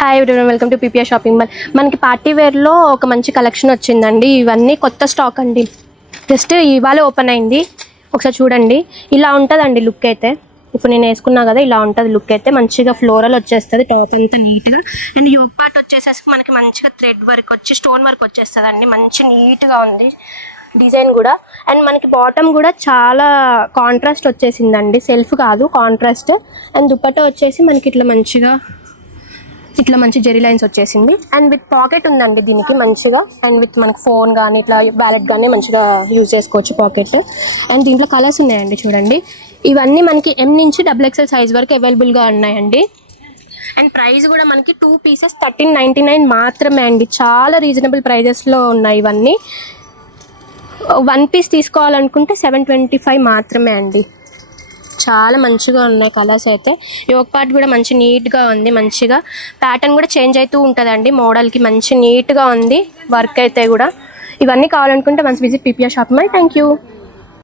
Hi everyone, welcome to PPR shopping mall. మనకి party వేర్లో ఒక మంచి కలెక్షన్ వచ్చిందండి. ఇవన్నీ కొత్త స్టాక్ అండి, జస్ట్ ఇవాళ ఓపెన్ అయింది. ఒకసారి చూడండి, ఇలా ఉంటుందండి లుక్ అయితే. ఇప్పుడు నేను వేసుకున్నా కదా, ఇలా ఉంటుంది లుక్ అయితే. మంచిగా ఫ్లోరల్ వచ్చేస్తుంది టాప్ అంతా నీట్గా. అండ్ యోగ్ పార్ట్ వచ్చేసేసి మనకి మంచిగా థ్రెడ్ వర్క్ వచ్చి స్టోన్ వర్క్ వచ్చేస్తుంది అండి. మంచి నీట్గా ఉంది డిజైన్ కూడా. అండ్ మనకి బాటమ్ కూడా చాలా కాంట్రాస్ట్ వచ్చేసిందండి, సెల్ఫ్ కాదు కాంట్రాస్ట్. అండ్ దుపట్టా వచ్చేసి మనకి ఇట్లా మంచి జెరీ లైన్స్ వచ్చేసింది. అండ్ విత్ పాకెట్ ఉందండి దీనికి మంచిగా. అండ్ విత్ మనకి ఫోన్ కానీ ఇట్లా వ్యాలెట్ కానీ మంచిగా యూజ్ చేసుకోవచ్చు పాకెట్. అండ్ దీంట్లో కలర్స్ ఉన్నాయండి చూడండి. ఇవన్నీ మనకి M నుంచి XXL సైజ్ వరకు అవైలబుల్గా ఉన్నాయండి. అండ్ ప్రైస్ కూడా మనకి 2 పీసెస్ 1399 మాత్రమే అండి. చాలా రీజనబుల్ ప్రైజెస్లో ఉన్నాయి ఇవన్నీ. 1 పీస్ తీసుకోవాలనుకుంటే 725 మాత్రమే అండి. చాలా మంచిగా ఉన్నాయి కలర్స్ అయితే. యోగ్ పార్ట్ కూడా మంచి నీట్గా ఉంది. మంచిగా ప్యాటర్న్ కూడా చేంజ్ అవుతూ ఉంటుందండి మోడల్కి. మంచి నీట్గా ఉంది వర్క్ అయితే కూడా. ఇవన్నీ కావాలనుకుంటే once visit PPR shopping mall. Thank you.